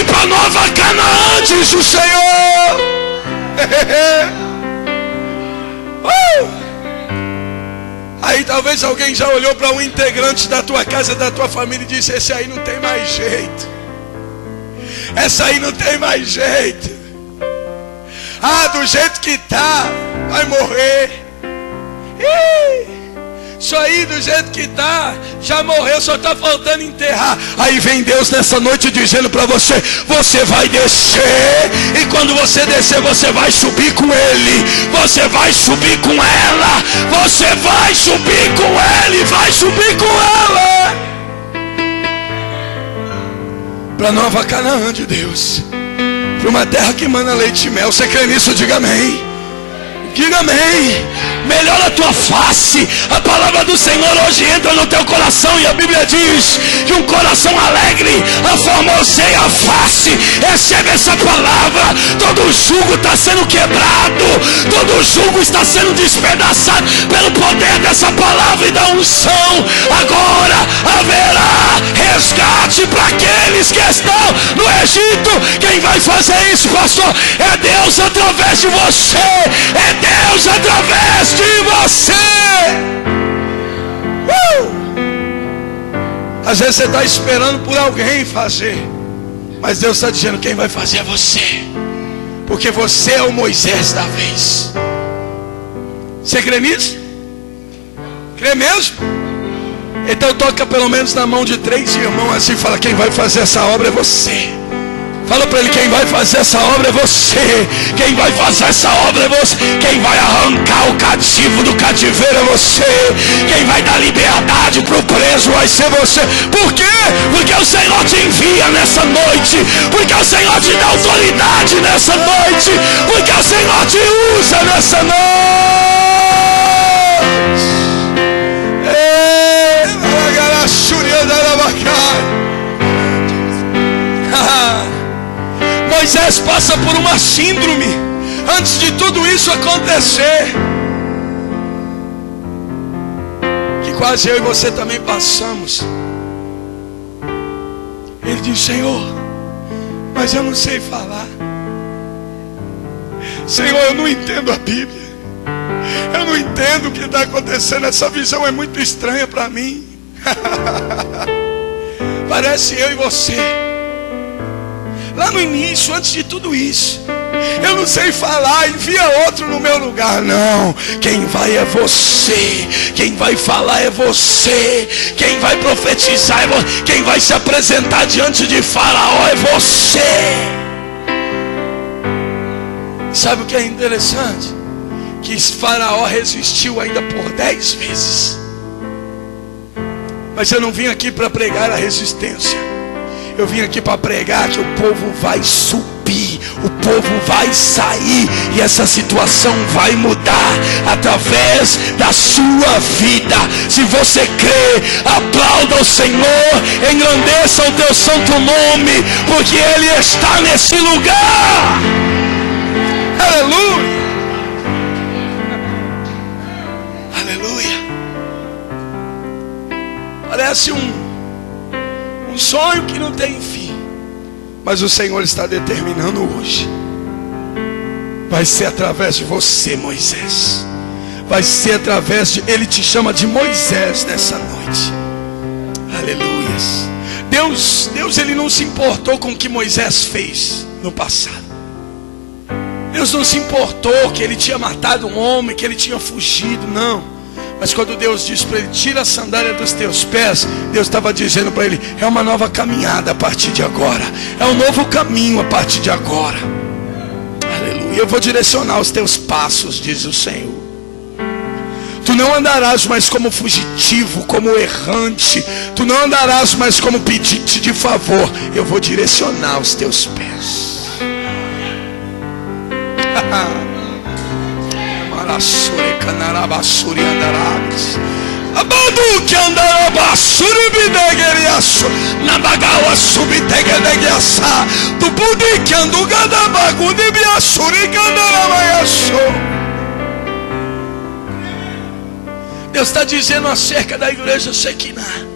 para Nova Canaã, diz o Senhor. Aí talvez alguém já olhou para um integrante da tua casa, da tua família, e disse: esse aí não tem mais jeito, essa aí não tem mais jeito, do jeito que tá, vai morrer. Isso aí do jeito que está, já morreu, só está faltando enterrar. Aí vem Deus nessa noite dizendo para você: você vai descer, e quando você descer, você vai subir com Ele, você vai subir com ela, você vai subir com Ele, vai subir com ela para Nova Canaã de Deus, para uma terra que mana leite e mel. Você crê nisso? Diga amém. Diga amém. Melhora a tua face. A palavra do Senhor hoje entra no teu coração, e a Bíblia diz que um coração alegre aformoseia a face. Recebe essa palavra. Todo jugo está sendo quebrado, todo jugo está sendo despedaçado pelo poder dessa palavra e da unção. Agora haverá resgate para aqueles que estão no Egito. Quem vai fazer isso, pastor? É Deus através de você. É Deus através de você. Às vezes você está esperando por alguém fazer, mas Deus está dizendo: quem vai fazer é você, porque você é o Moisés da vez. Você crê nisso? Crê mesmo? Então toca pelo menos na mão de 3 irmãos assim, fala: quem vai fazer essa obra é você. Fala para ele: quem vai fazer essa obra é você. Quem vai fazer essa obra é você. Quem vai arrancar o cativo do cativeiro é você. Quem vai dar liberdade para o preso vai ser você. Por quê? Porque o Senhor te envia nessa noite. Porque o Senhor te dá autoridade nessa noite. Porque o Senhor te usa nessa noite. Moisés passa por uma síndrome antes de tudo isso acontecer, que quase eu e você também passamos. Ele diz: Senhor, mas eu não sei falar. Senhor, eu não entendo a Bíblia. Eu não entendo o que está acontecendo. Essa visão é muito estranha para mim. Parece eu e você. Lá no início, antes de tudo isso, eu não sei falar, envia outro no meu lugar. Não, quem vai é você. Quem vai falar é você. Quem vai profetizar é você. Quem vai se apresentar diante de Faraó é você. Sabe o que é interessante? Que Faraó resistiu ainda por 10 vezes. Mas eu não vim aqui para pregar a resistência. Eu vim aqui para pregar que o povo vai subir, o povo vai sair, e essa situação vai mudar através da sua vida. Se você crê, aplauda o Senhor, engrandeça o teu santo nome, porque Ele está nesse lugar. Aleluia. Aleluia. Parece um sonho que não tem fim, mas o Senhor está determinando hoje. Vai ser através de você, Moisés. Vai ser através de... Ele te chama de Moisés nessa noite. Aleluias. Deus ele não se importou com o que Moisés fez no passado. Deus não se importou que ele tinha matado um homem, que ele tinha fugido, não. Mas quando Deus disse para ele: tira a sandália dos teus pés, Deus estava dizendo para ele: é uma nova caminhada a partir de agora. É um novo caminho a partir de agora. Aleluia. Eu vou direcionar os teus passos, diz o Senhor. Tu não andarás mais como fugitivo, como errante. Tu não andarás mais como pedinte de favor. Eu vou direcionar os teus pés. Abadu que andará subidegeriaço na bagaua subitegedegiaça do budi que anduga da bagunde biaçuri que andará maiaço. Deus está dizendo acerca da igreja Shekinah.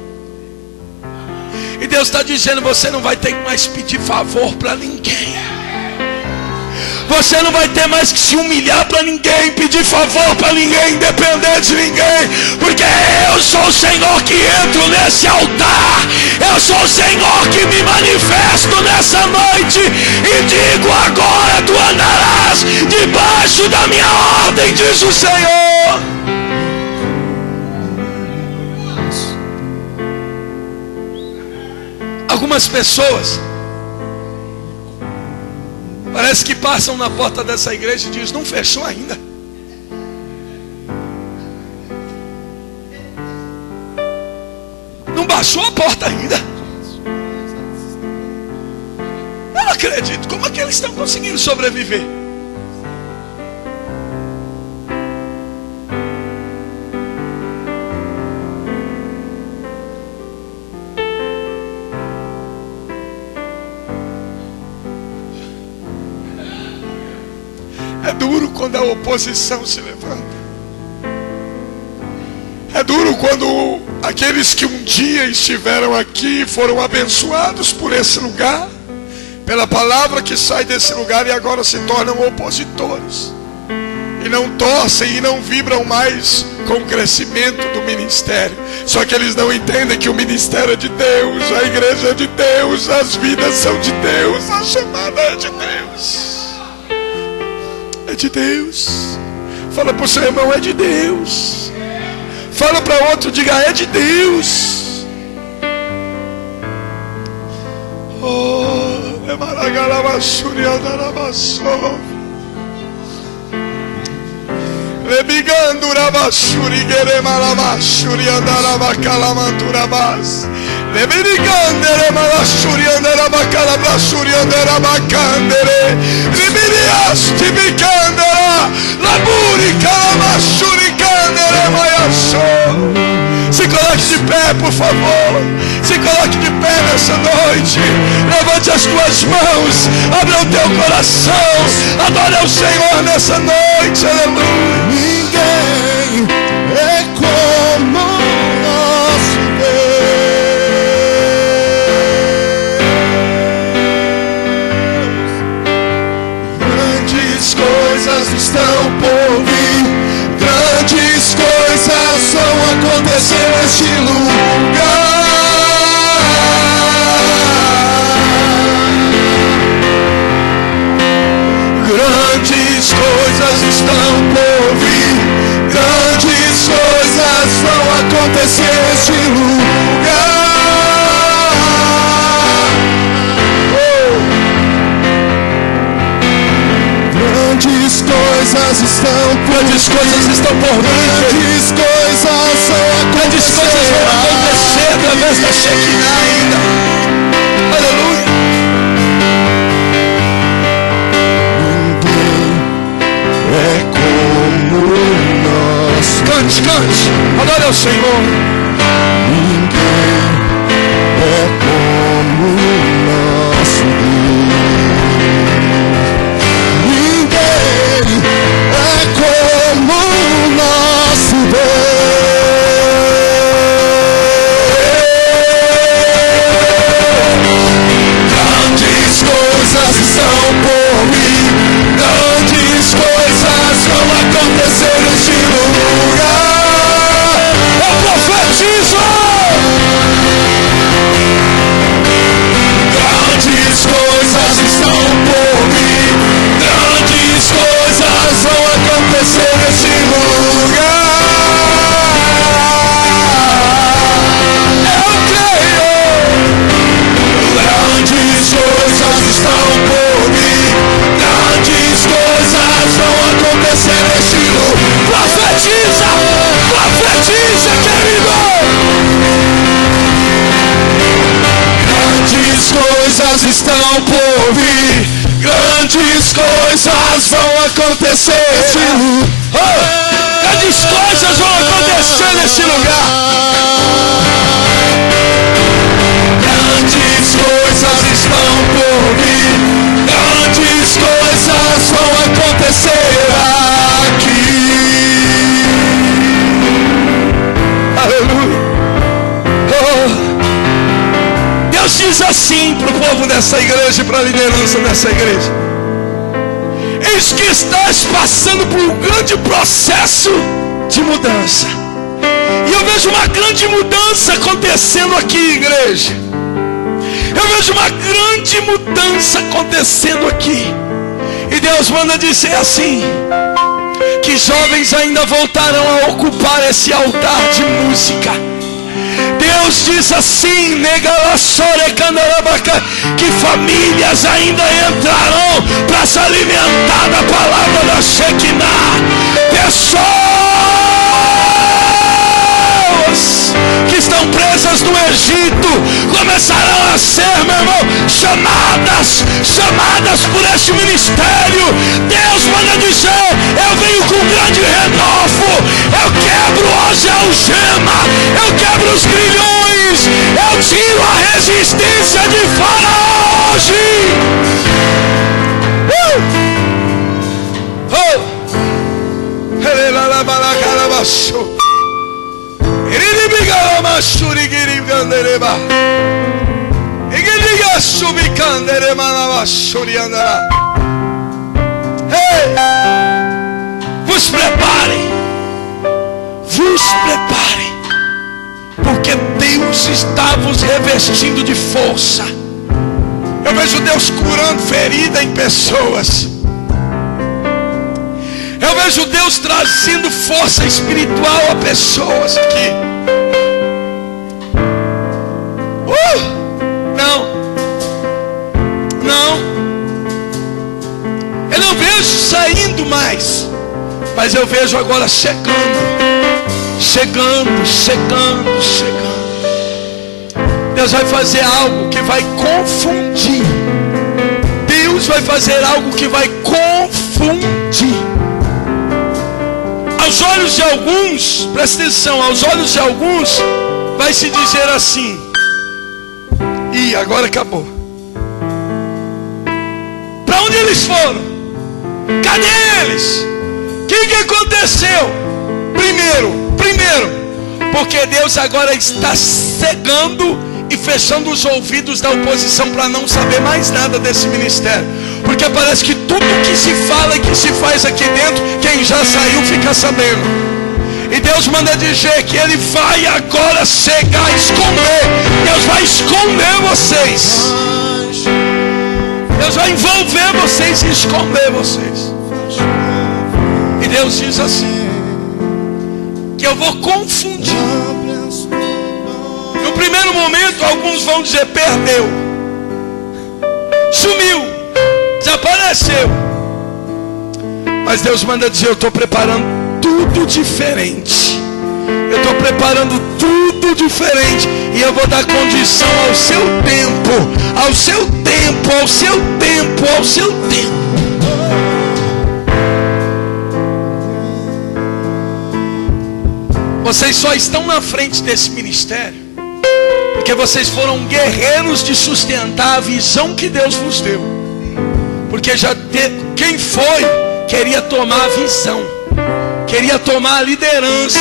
E Deus está dizendo: você não vai ter que mais pedir favor para ninguém. Você não vai ter mais que se humilhar para ninguém, pedir favor para ninguém, depender de ninguém. Porque eu sou o Senhor que entro nesse altar. Eu sou o Senhor que me manifesto nessa noite. E digo: agora tu andarás debaixo da minha ordem, diz o Senhor. Algumas pessoas parece que passam na porta dessa igreja e dizem: não fechou ainda. Não baixou a porta ainda. Eu não acredito. Como é que eles estão conseguindo sobreviver? É duro quando a oposição se levanta. É duro quando aqueles que um dia estiveram aqui foram abençoados por esse lugar, pela palavra que sai desse lugar, e agora se tornam opositores. E não torcem e não vibram mais com o crescimento do ministério. Só que eles não entendem que o ministério é de Deus, a igreja é de Deus, as vidas são de Deus, a chamada é de Deus. É de Deus. Fala para o seu irmão: é de Deus. Fala para outro, diga: é de Deus. Oh, se coloque de pé, por favor. Se coloque de pé nessa noite. Levante as tuas mãos. Abra o teu coração. Adore ao Senhor nessa noite. Aleluia. Ninguém é como nosso Deus. Grandes coisas estão por vir. Grandes coisas vão acontecer neste lugar. Grandes coisas estão por vir. Grandes coisas vão acontecer neste lugar. Grandes coisas estão por vir. Grandes coisas estão por vir. Grandes coisas vão acontecer através da Shekinah ainda. Aleluia. É como nós. Cante, cante. Adore ao Senhor. Ninguém é como nosso Deus. Ninguém é como nosso Deus. Grandes coisas estão por vir. Grandes coisas vão acontecer neste lugar. Eu profetizo. Grandes coisas estão por vir. Grandes coisas vão acontecer neste lugar. Eu creio. Grandes coisas estão por vir. Grandes coisas vão acontecer neste lugar. Profetiza! Profetiza, querido! Grandes coisas estão por vir. Grandes coisas vão acontecer neste lugar. Grandes coisas vão acontecer neste lugar. Grandes coisas estão por vir. Grandes coisas vão acontecer aqui. Aleluia. Oh. Deus diz assim para o povo dessa igreja e para a liderança dessa igreja: eis que estás passando por um grande processo de mudança. E eu vejo uma grande mudança acontecendo aqui, igreja. Eu vejo uma grande mudança acontecendo aqui. E Deus manda dizer assim: que jovens ainda voltarão a ocupar esse altar de música. Deus diz assim, que famílias ainda entrarão para se alimentar da palavra da Shekinah. Pessoas que estão presas no Egito começarão a ser, meu irmão, chamadas por este ministério. Deus manda dizer: eu venho com um grande renovo, eu quebro hoje a algema, eu quebro os grilhões, eu tiro a resistência de Faraó hoje. Vos preparem, porque Deus está vos revestindo de força. Eu vejo Deus curando ferida em pessoas. Eu vejo Deus trazendo força espiritual a pessoas aqui. Não. Eu não vejo saindo mais, mas eu vejo agora chegando. Deus vai fazer algo que vai confundir. Deus vai fazer algo que vai confundir. Aos olhos de alguns, presta atenção, aos olhos de alguns, vai se dizer assim: ih, agora acabou. Para onde eles foram? Cadê eles? O que aconteceu? Primeiro, porque Deus agora está cegando e fechando os ouvidos da oposição para não saber mais nada desse ministério. Porque parece que tudo que se fala e que se faz aqui dentro, quem já saiu fica sabendo. E Deus manda dizer que Ele vai agora cegar, esconder. Deus vai esconder vocês. Deus vai envolver vocês e esconder vocês. E Deus diz assim: que eu vou confundir. No primeiro momento, alguns vão dizer: perdeu, sumiu, desapareceu. Mas Deus manda dizer: eu estou preparando tudo diferente. Eu estou preparando tudo diferente. E eu vou dar condição ao seu tempo. Ao seu tempo, ao seu tempo, ao seu tempo. Vocês só estão na frente desse ministério porque vocês foram guerreiros de sustentar a visão que Deus vos deu. Porque quem foi queria tomar a visão, queria tomar a liderança,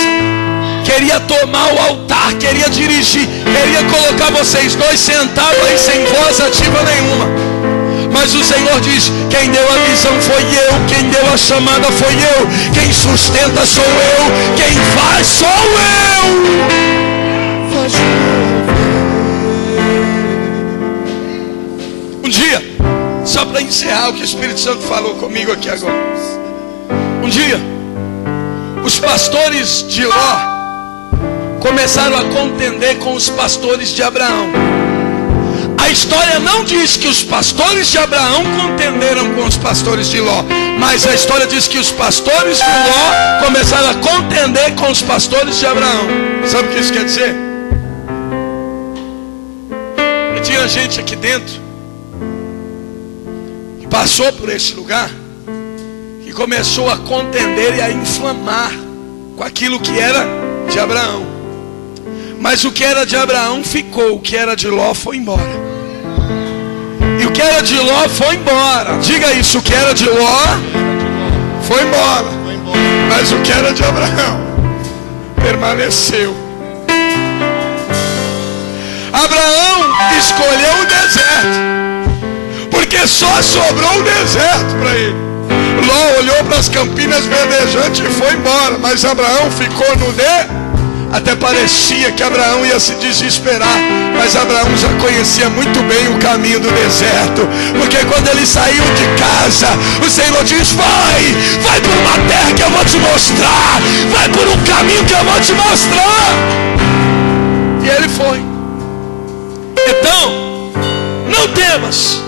queria tomar o altar, queria dirigir, queria colocar vocês dois sentados aí sem voz ativa nenhuma. Mas o Senhor diz: quem deu a visão foi eu, quem deu a chamada foi eu, quem sustenta sou eu, quem faz sou eu. Um dia, só para encerrar o que o Espírito Santo falou comigo aqui agora. Um dia, os pastores de Ló começaram a contender com os pastores de Abraão. A história não diz que os pastores de Abraão contenderam com os pastores de Ló, mas a história diz que os pastores de Ló começaram a contender com os pastores de Abraão. Sabe o que isso quer dizer? E tinha gente aqui dentro que passou por esse lugar e começou a contender e a inflamar com aquilo que era de Abraão. Mas o que era de Abraão ficou, o que era de Ló foi embora. E o que era de Ló foi embora. Diga isso: o que era de Ló foi embora. Mas o que era de Abraão permaneceu. Abraão escolheu o deserto, porque só sobrou o deserto para ele. Ló olhou para as campinas verdejantes e foi embora. Mas Abraão ficou no deserto. Até parecia que Abraão ia se desesperar, mas Abraão já conhecia muito bem o caminho do deserto, porque quando ele saiu de casa, o Senhor diz: vai por uma terra que eu vou te mostrar, vai por um caminho que eu vou te mostrar. E ele foi. Então, não temas,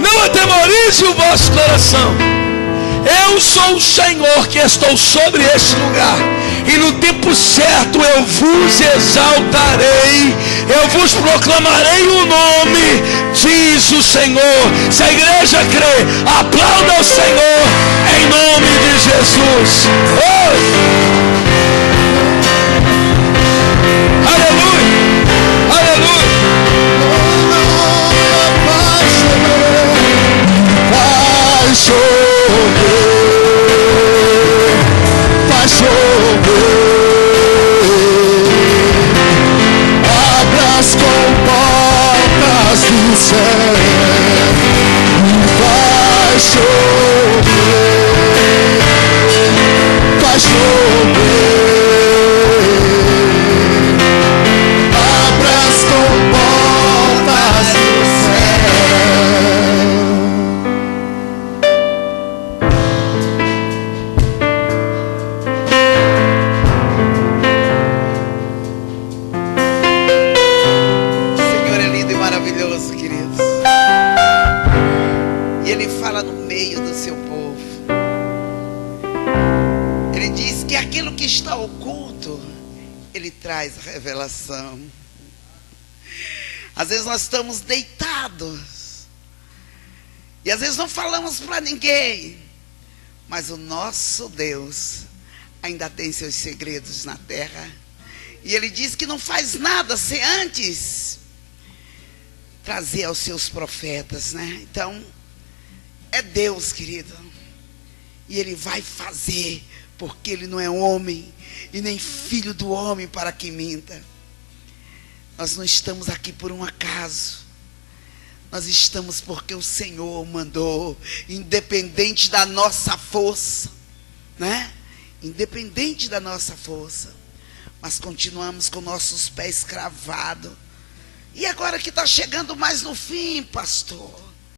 não atemorize o vosso coração. Eu sou o Senhor que estou sobre este lugar, e no tempo certo eu vos exaltarei, eu vos proclamarei o nome, diz o Senhor. Se a igreja crê, aplauda o Senhor em nome de Jesus. Aleluia, aleluia. Vai chover, vai chover. Abra as comportas do céu e vai chover, vai chover. Abra as comportas do céu. O Senhor é lindo e maravilhoso, queridos. E Ele fala no meio do seu povo. Ele diz que aquilo que está oculto, Ele traz a revelação. Às vezes nós estamos deitados, e às vezes não falamos para ninguém, mas o nosso Deus ainda tem seus segredos na terra. E Ele diz que não faz nada sem antes trazer aos seus profetas, né? Então, é Deus, querido. E Ele vai fazer, porque Ele não é homem, e nem filho do homem para que minta. Nós não estamos aqui por um acaso. Nós estamos porque o Senhor mandou, independente da nossa força, né? Independente da nossa força. Mas continuamos com nossos pés cravados. E agora que está chegando mais no fim, pastor,